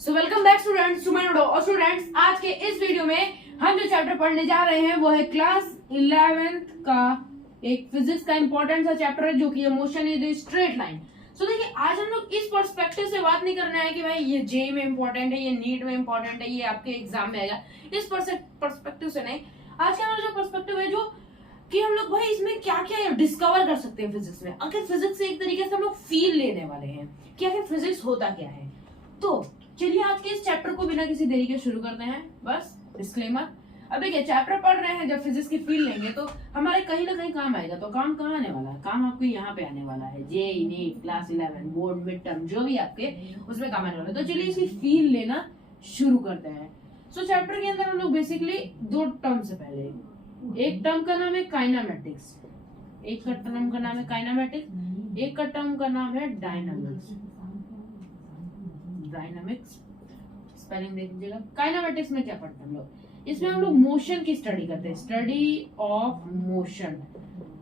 So welcome back students to my video. और students, आज के इस वीडियो में हम जो चैप्टर पढ़ने जा रहे हैं वो है क्लास 11th का एक फिजिक्स का इंपॉर्टेंट सा चैप्टर है जो कि है मोशन इन स्ट्रेट लाइन। सो देखिए, आज हम लोग इस पर्सपेक्टिव से बात नहीं करना है कि भाई ये जेई में इंपॉर्टेंट है, ये नीट में इंपॉर्टेंट है, ये आपके एग्जाम में आएगा, इस पर्सपेक्टिव से नहीं। आज का हमारा जो पर्सपेक्टिव है जो कि हम लोग भाई इसमें क्या क्या डिस्कवर कर सकते हैं फिजिक्स में। आखिर फिजिक्स से एक तरीके से हम लोग फील लेने वाले हैं कि आखिर फिजिक्स होता क्या है। तो चलिए आज के इस चैप्टर को बिना किसी देरी के शुरू करते हैं। बस डिस्क्लेमर, अब देखिए चैप्टर पढ़ रहे हैं, जब फिजिक्स की फील लेंगे तो हमारे कहीं ना कहीं काम आएगा। तो काम कहाँ आने वाला है? काम आपको यहाँ पे आने वाला है, JEE, NEET, class 11, board, mid term, जो भी आपके उसमें काम आने वाला है। तो चलिए इसकी फील लेना शुरू करते हैं। सो चैप्टर के अंदर हम लोग बेसिकली दो टर्म से पहले, एक टर्म का नाम है काइनामेटिक्स, एक का टर्म का नाम है काइनामेटिक्स, एक का टर्म का नाम है डायनामिक्स। डायनामिक्स स्पेलिंग देख लीजिएगा। काइनामेटिक्स में क्या पढ़ते हैं हम लोग? इसमें हम लोग मोशन की स्टडी करते हैं, study of motion.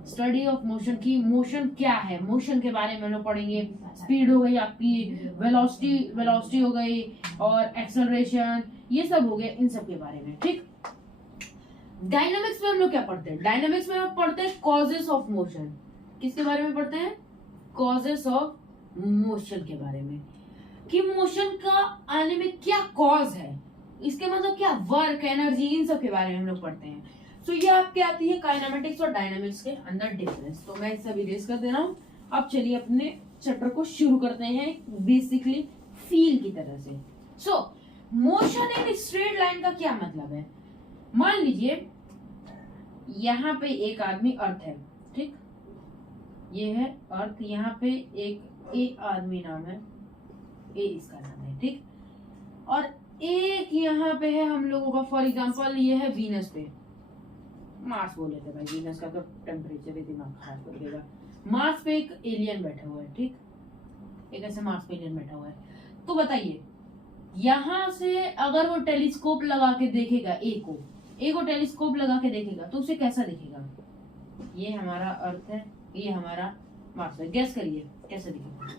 Study of motion की मोशन क्या है, मोशन के बारे में हम लोग पढ़ेंगे। स्पीड हो गई आपकी, वेलोसिटी हो गई, और एक्सेलरेशन, ये सब हो गए, इन सब के बारे में। ठीक। डायनामिक्स में हम लोग क्या पढ़ते हैं? डायनामिक्स में हम पढ़ते हैं कॉजेस ऑफ मोशन। किसके बारे में पढ़ते हैं? कॉजेस ऑफ मोशन के बारे में, कि मोशन का आने में क्या कॉज है, इसके मतलब क्या वर्क, एनर्जी, इन सब के बारे में हम लोग पढ़ते हैं। सो ये आपके आती है काइनेमेटिक्स और डायनामिक्स के अंदर डिफरेंस। तो मैं इसे इरेज कर दे रहा हूँ। अब चलिए अपने चैप्टर को शुरू करते हैं बेसिकली फील की तरह से। सो मोशन इन स्ट्रेट लाइन का क्या मतलब है? मान लीजिए यहाँ पे एक आदमी अर्थ है, ठीक, ये है अर्थ, यहाँ पे एक ए आदमी नाम है, ए इसका नाम है, ठीक, और एक यहाँ पे है हम लोगों का, फॉर एग्जांपल ये है वीनस पे, मार्स बोले थे भाई, वीनस का तो टेम्परेचर ही दिमाग खराब कर देगा। मार्स पे एक एलियन बैठा हुआ है, ठीक, एक ऐसे मार्स पे एलियन बैठा हुआ है। तो बताइए यहाँ से अगर वो टेलीस्कोप लगा के देखेगा ए को टेलीस्कोप लगा के देखेगा तो उसे कैसा दिखेगा? ये हमारा अर्थ है, ये हमारा मार्स है, गैस करिए कैसा दिखेगा?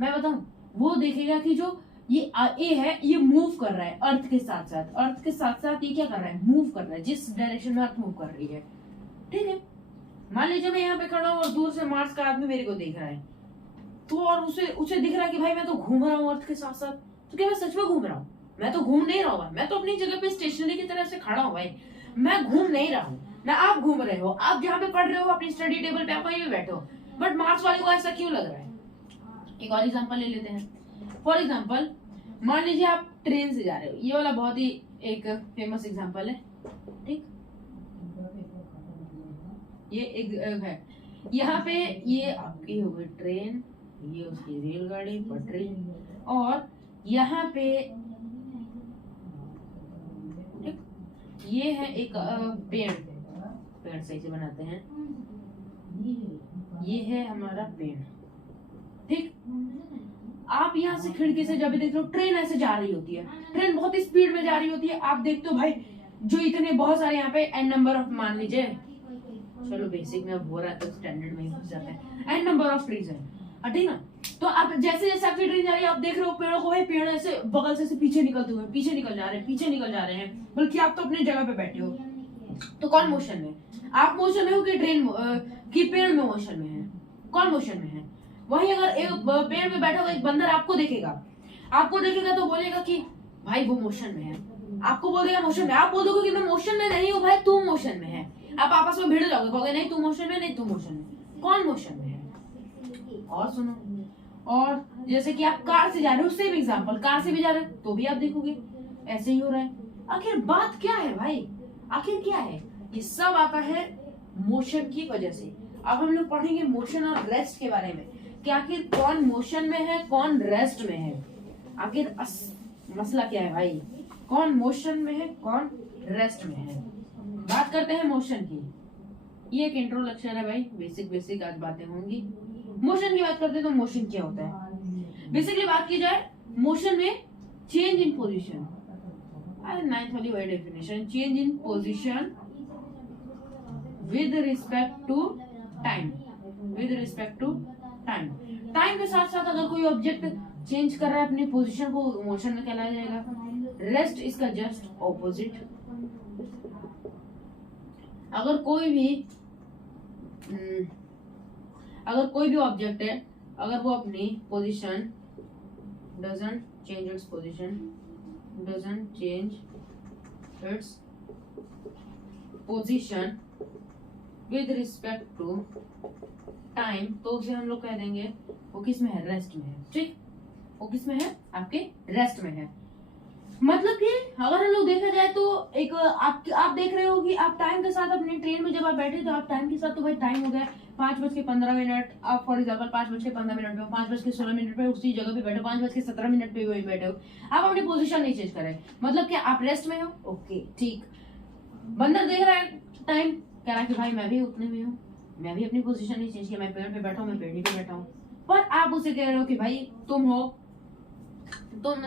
मैं बताऊं, वो देखेगा कि जो ये ए है ये मूव कर रहा है अर्थ के साथ साथ, अर्थ के साथ साथ ये क्या कर रहा है? मूव कर रहा है, जिस डायरेक्शन में अर्थ मूव कर रही है। ठीक है, मान लीजिए मैं यहाँ पे खड़ा हूँ और दूर से मार्स का आदमी मेरे को देख रहा है, तो और उसे दिख रहा है कि भाई मैं तो घूम रहा हूँ अर्थ के साथ साथ। तो क्या मैं सच में घूम रहा हूँ? मैं तो घूम नहीं रहा हूँ, मैं तो अपनी जगह पे स्टेशनरी की तरह से खड़ा हूँ भाई, मैं घूम नहीं रहा हूँ ना। आप घूम रहे हो, आप जहाँ पे पढ़ रहे हो अपनी स्टडी टेबल पे आप वहीं पे बैठे हो, बट मार्स वाले को ऐसा क्यों लग रहा है? एक और एग्जांपल ले लेते हैं। फॉर एग्जांपल मान लीजिए आप ट्रेन से जा रहे हो, ये वाला बहुत ही एक फेमस एग्जांपल है, ठीक, ये एक है, यहाँ पे ये आपकी हो गई ट्रेन, ये उसकी रेलगाड़ी, पटरी, और यहाँ पे ये है एक पेड़ सही से बनाते हैं, ये है हमारा पेड़, ठीक। आप यहाँ से खिड़की से जब भी देख रहे हो ट्रेन ऐसे जा रही होती है, ट्रेन बहुत ही स्पीड में जा रही होती है, आप देखते हो भाई जो इतने बहुत सारे यहाँ पे एन नंबर ऑफ, मान लीजिए, चलो बेसिक में अब हो रहा है तो स्टैंडर्ड में ही घुस जाते हैं, एन नंबर ऑफ ट्रीज है, ठीक ना। तो आप जैसे जैसे आपकी ट्रेन जा रही है आप देख रहे हो पेड़ों को, भाई पेड़ ऐसे बगल से पीछे निकलते हुए, पीछे निकल जा रहे हैं, पीछे निकल जा रहे हैं, बल्कि आप तो अपनी जगह पे बैठे हो। तो कौन मोशन में? आप मोशन में हो कि ट्रेन की पेड़ में मोशन में है? कौन मोशन में है? वही अगर एक पेड़ में बैठा हुआ एक बंदर आपको देखेगा तो बोलेगा कि भाई वो मोशन में है, आपको बोलेगा मोशन में, आप बोल दोगे कि मैं मोशन में नहीं हूँ भाई, तू मोशन में है, आप आपस में भिड़ जाओगे, कहोगे नहीं तू मोशन में, नहीं तू मोशन में। कौन मोशन में है? और सुनो, और जैसे कि आप कार से जा रहे हो, सेम एग्जांपल, कार से भी जा रहे हो तो भी आप देखोगे ऐसे ही हो रहा है। आखिर बात क्या है भाई? आखिर क्या है? ये सब आता है मोशन की वजह से। अब हम लोग पढ़ेंगे मोशन और रेस्ट के बारे में, कि आखिर कौन मोशन में है, कौन रेस्ट में है, आखिर मसला क्या है भाई, कौन मोशन में है, कौन रेस्ट में है। बात करते हैं मोशन की, ये एक इंट्रोडक्शन है भाई, बेसिक आज बातें होंगी। मोशन की बात करते हैं तो मोशन क्या होता है? बेसिकली बात की जाए मोशन में चेंज इन पोजीशन, 9th वाली वही definition, change in position with respect to time, time के साथ साथ अगर कोई ऑब्जेक्ट चेंज कर रहा है अपनी पोजीशन को, मोशन में कहलाया जाएगा। रेस्ट इसका जस्ट ऑपोजिट। अगर कोई भी ऑब्जेक्ट है, अगर वो अपनी position doesn't change its position with respect to time, तो उसे हम लोग कह देंगे वो किस में है, रेस्ट में है। ठीक, वो किस में है, आपके रेस्ट में है। मतलब कि अगर हम लोग देखा जाए तो एक आप देख रहे हो कि आप टाइम के साथ अपनी ट्रेन में जब आप बैठे तो आप टाइम के साथ, तो भाई टाइम हो गया 5:15, आप फॉर एग्जाम्पल 5:15 पे, 5:16 पे उसी जगह पे बैठे, 5:17 पे वही बैठे हो, आप अपनी पोजीशन नहीं चेंज कर रहे, मतलब क्या आप रेस्ट में हो। ओके ठीक। बंदर देख रहा है टाइम, कह रहा है कि भाई मैं भी उतने में हूँ, मैं भी अपनी पोजीशन नहीं चेंज किया, मैं पेड़ पे बैठा हूँ, मैं पेड़ पे बैठा हूँ। पर आप उसे कह रहे हो कि भाई तुम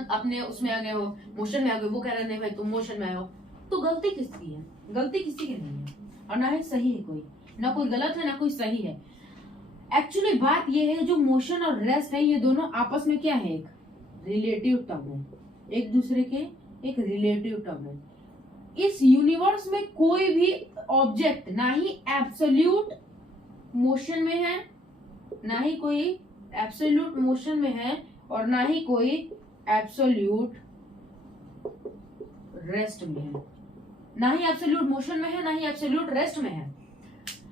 अपने उसमें आ गए हो, मोशन में आ गए, वो कह रहे हैं नहीं भाई तुम मोशन में आए हो। तो गलती किसकी है, गलती किसी की नहीं है, और ना ही सही है कोई, ना कोई गलत है ना कोई सही है। एक्चुअली बात ये है जो मोशन और रेस्ट है ये दोनों आपस में क्या है, एक रिलेटिव टर्म है, एक दूसरे के एक रिलेटिव टर्म है। इस यूनिवर्स में कोई भी ऑब्जेक्ट ना ही एब्सोल्यूट मोशन में है, ना ही कोई एब्सोल्यूट मोशन में है, और ना ही कोई एब्सोल्यूट रेस्ट में है, ना ही एब्सोल्यूट मोशन में है, ना ही एब्सोल्यूट रेस्ट में है।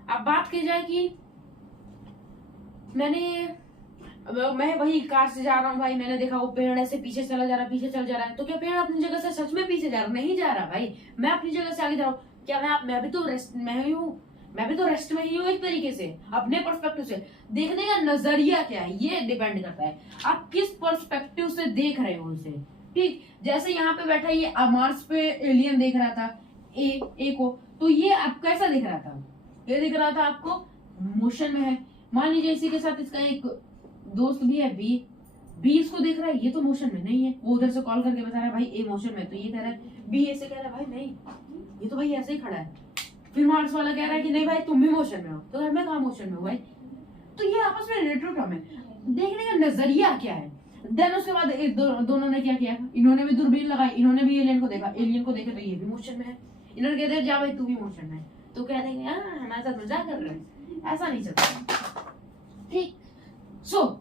अब बात की जाए कि मैं वही कार से जा रहा हूँ भाई, मैंने देखा वो पेड़ ऐसे पीछे चला जा रहा है, तो क्या पेड़ अपनी जगह से सच में पीछे जा रहा, नहीं जा रहा भाई, मैं अपनी जगह से आगे जा रहा हूँ। क्या मैं भी तो रेस्ट में ही हूँ, मैं भी तो रेस्ट में ही हूँ एक तरीके से, अपने पर्सपेक्टिव से। देखने का नजरिया क्या है ये डिपेंड करता है, आप किस पर्सपेक्टिव से देख रहे हो उसे। ठीक, जैसे यहाँ पे बैठा ये मार्स पे एलियन देख रहा था ए को, तो ये आप कैसा दिख रहा था, ये दिख रहा था आपको मोशन में है। मान लीजिए इसी के साथ इसका एक दोस्त भी है बी इसको देख रहा है, ये तो मोशन में नहीं है, वो उधर से कॉल करके बता रहा है भाई ए मोशन में, तो ये कह रहा है बी ऐसे कह रहा है भाई नहीं, ये तो भाई ऐसे ही खड़ा है। फिर मार्स वाला कह रहा है कि नहीं भाई तुम भी मोशन में हो, तो मैं कहाँ मोशन में हूँ भाई। तो ये आपस में रिलेटिव टर्म है, देखने का नजरिया क्या है। देन उसके बाद दोनों ने क्या किया, इन्होंने भी दूरबीन लगाई, इन्होंने भी एलियन को देखा तो ये भी मोशन में है, इन्होंने कहते जा भाई तू भी मोशन में है, तो कह देंगे हमारे साथ मजाक कर रहे हैं, ऐसा नहीं चलता। ठीक, सो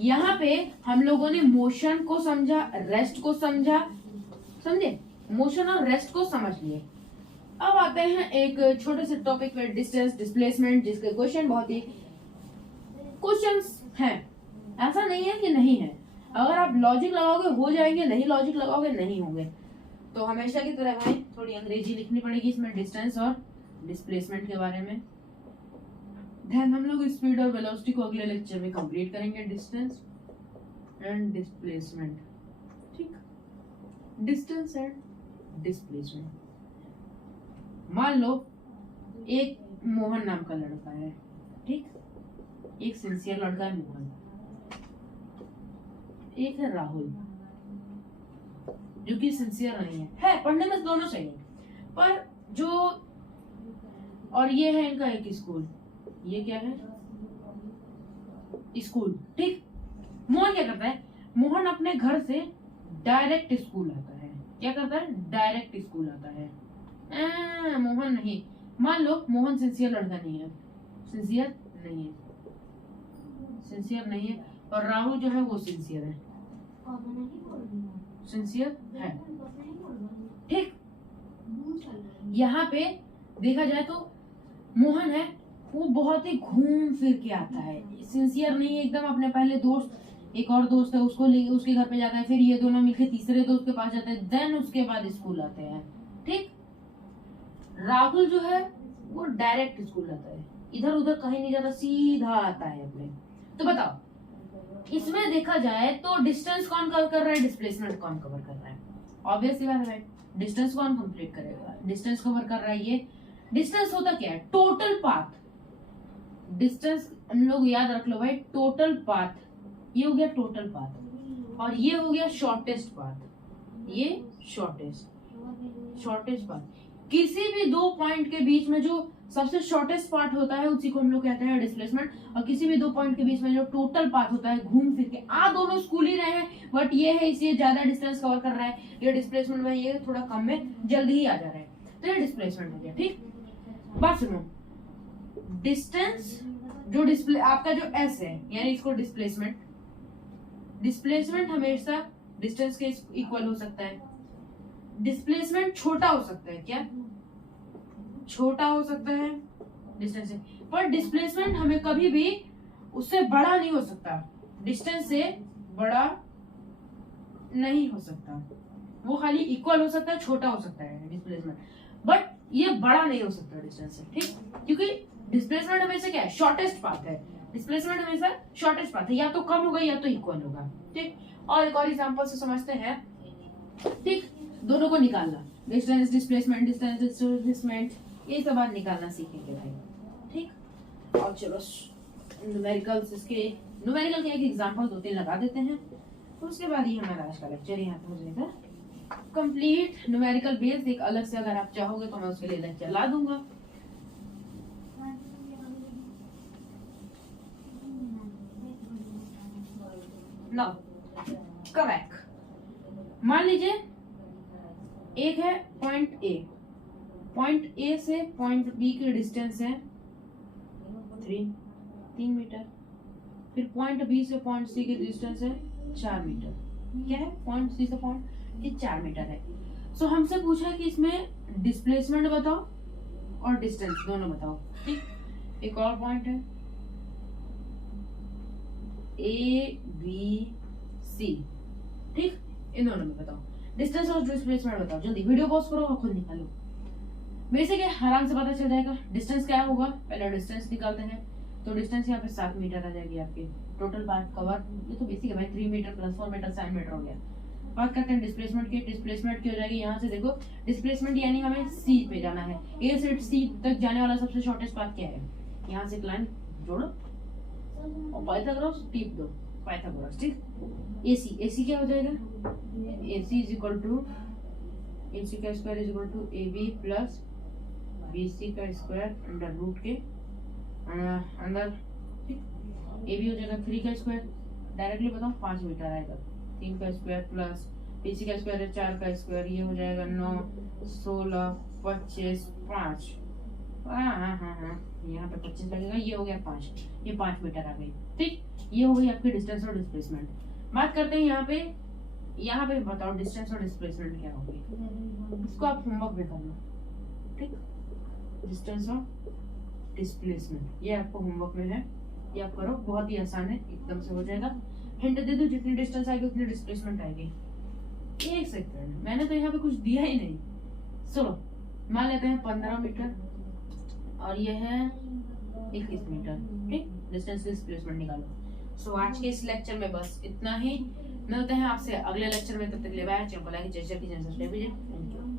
यहाँ पे हम लोगों ने मोशन को समझा, रेस्ट को समझे, मोशन और रेस्ट को समझ लिए। अब आते हैं एक छोटे से टॉपिक पे, डिस्टेंस डिस्प्लेसमेंट, जिसके क्वेश्चन बहुत ही क्वेश्चंस हैं, ऐसा नहीं है कि नहीं है। अगर आप लॉजिक लगाओगे हो जाएंगे, नहीं लॉजिक लगाओगे नहीं होंगे। तो हमेशा की तरह भाई थोड़ी अंग्रेजी लिखनी पड़ेगी इसमें, डिस्टेंस और डिस्प्लेसमेंट के बारे में। देन हम लोग स्पीड और वेलोसिटी को अगले लेक्चर में कंप्लीट करेंगे, डिस्टेंस एंड डिस्प्लेसमेंट। ठीक, डिस्टेंस एंड डिस्प्लेसमेंट। मान लो एक मोहन नाम का लड़का है, ठीक, एक सिंसियर लड़का है मोहन, एक है राहुल जो कि सिंसियर नहीं है पढ़ने में दोनों सही है, पर जो, और ये है इनका एक स्कूल, ये क्या है स्कूल। ठीक, मोहन क्या करता है, मोहन अपने घर से डायरेक्ट स्कूल आता है, क्या करता है, डायरेक्ट स्कूल आता है। मोहन नहीं, मान लो मोहन सिंसियर लड़का नहीं है, सिंसियर नहीं है, और राहुल जो है वो सिंसियर है, है। ठीक, यहाँ पे देखा जाए तो मोहन है वो बहुत ही घूम फिर के आता है, सिंसियर नहीं है एकदम, अपने पहले दोस्त, एक और दोस्त है उसको उसके घर पे जाता है, फिर ये दोनों मिलकर तीसरे दोस्त के पास जाते हैं, देन उसके बाद स्कूल आते हैं। ठीक, राहुल जो है वो डायरेक्ट स्कूल आता है, इधर उधर कहीं नहीं जाता, सीधा आता है अपने। तो बताओ इसमें देखा जाए तो डिस्टेंस कौन कवर कर रहा है, डिस्प्लेसमेंट कौन कवर कर रहा है, ऑब्वियसली बात है, डिस्टेंस कौन कंप्लीट करेगा, डिस्टेंस कवर कर रहा है ये। डिस्टेंस होता क्या है, टोटल पाथ, डिस्टेंस हम लोग याद रख लो भाई, टोटल पाथ, ये हो गया टोटल पाथ, और ये हो गया शॉर्टेस्ट पाथ, ये शॉर्टेस्ट पाथ। किसी भी दो पॉइंट के बीच में जो सबसे शॉर्टेस्ट पार्ट होता है उसी को हम लोग कहते हैं डिस्प्लेसमेंट, और किसी भी दो पॉइंट के बीच में जो टोटल पाथ होता है घूम फिर के, दोनों स्कूल ही रहे हैं बट ये है इसे ज्यादा डिस्टेंस कवर कर रहा है, ये डिस्प्लेसमेंट में ये थोड़ा कम में जल्दी ही आ जा रहा है, तो ये डिस्प्लेसमेंट हो गया। ठीक, बात सुनो, डिस्टेंस जो डिस्प्ले आपका जो एस है यानी इसको डिस्प्लेसमेंट, डिस्प्लेसमेंट हमेशा डिस्टेंस के इक्वल हो सकता है। डिस्प्लेसमेंट छोटा हो सकता है, क्या छोटा हो सकता है डिस्टेंस से, पर डिस्प्लेसमेंट हमें कभी भी उससे बड़ा नहीं हो सकता, डिस्टेंस से बड़ा नहीं हो सकता, वो खाली इक्वल हो सकता है, छोटा हो सकता है डिस्प्लेसमेंट, बट ये बड़ा नहीं हो सकता डिस्टेंस से। ठीक, क्योंकि डिस्प्लेसमेंट हमेशा क्या है, शॉर्टेस्ट पाथ है, डिस्प्लेसमेंट हमेशा शॉर्टेस्ट पाथ है, या तो कम होगा या तो इक्वल होगा। ठीक, और एक और एग्जांपल से समझते हैं। ठीक, दोनों को निकालना, डिस्टेंस डिस्प्लेसमेंट, डिस्टेंस डिस्प्लेसमेंट, ये सब बात निकालना सीखेंगे भाई। ठीक, और चलो न्यूमेरिकल्स, इसके न्यूमेरिकल के एक एग्जांपल दो तीन लगा देते हैं, तो उसके बाद ही हमारा आज का लेक्चर यहाँ पे हो जाएगा कंप्लीट। न्यूमेरिकल बेस एक अलग से अगर आप चाहोगे तो मैं उसके लिए लेक्चर ला दूंगा। नाउ करेक्ट, मान लीजिए एक है पॉइंट ए, पॉइंट ए से पॉइंट बी की डिस्टेंस है 3 मीटर, फिर पॉइंट बी से पॉइंट सी की डिस्टेंस है 4 मीटर। क्या है, पॉइंट सी से पॉइंट ये 4 मीटर है। सो हमसे पूछा है कि इसमें डिस्प्लेसमेंट बताओ और डिस्टेंस दोनों बताओ। ठीक, एक और पॉइंट है ए बी सी, ठीक, इन दोनों में बताओ डिस्टेंस और डिस्प्लेसमेंट बताओ, जल्दी वीडियो पॉज करो और खुद निकालो, बेसिक है, आराम से पता चल जाएगा। डिस्टेंस क्या होगा, पहले डिस्टेंस निकालते हैं, तो डिस्टेंस यहाँ पे 7 मीटर आ जाएगी आपकी, टोटल पाथ कवर, ये तो बेसिक है भाई, 3 मीटर प्लस 4 मीटर 7 मीटर हो गया। बात करते हैं डिस्प्लेसमेंट की, डिस्प्लेसमेंट की हो जाएगी यहाँ से, देखो डिस्प्लेसमेंट यानी हमें सी पे जाना है, ए से सी तक जाने वाला सबसे शॉर्टेस्ट पाथ क्या है, यहाँ से एक लाइन जोड़ो और पाइथागोरस टिप दो, पाइथागोरस। ठीक, एसी, एसी क्या हो जाएगा, AC is equal to AC का square is equal to A B plus B C का स्क्वायर अंडर रूट के अंदर। ए बी हो जाएगा 3 का स्क्वायर, डायरेक्टली बताओ 5 मीटर आएगा, 3 का स्क्वायर प्लस बी सी का स्क्वायर है 4 का स्क्वायर, ये हो जाएगा 9 16 25 5, हाँ यहाँ पे 25 लगेगा, ये हो गया 5, ये 5 मीटर आ गई। ठीक, ये हो गई आपकी डिस्टेंस और डिस्प्लेसमेंट। बात करते हैं यहाँ पे बताओ डिस्टेंस और डिस्प्लेसमेंट क्या होगी, इसको आप होमवर्क में करना। ठीक, डिस्टेंस और डिस्प्लेसमेंट ये आपको होमवर्क में है, ये आप करो, बहुत ही आसान है, एकदम से हो जाएगा। हिंट दे दो, जितनी डिस्टेंस आएगी उतनी डिस्प्लेसमेंट आएगी। एक सेकंड, मैंने तो यहाँ पे कुछ दिया ही नहीं। चलो मान लेते हैं 15 मीटर और ये है 21 मीटर। ठीक, डिस्टेंस डिस्प्लेसमेंट निकालो। सो आज के इस लेक्चर में बस इतना ही, मिलते हैं आपसे अगले लेक्चर में, तब तक के लिए बाय। चैनल को लाइक, शेयर कीजिए, सब्सक्राइब कीजिए।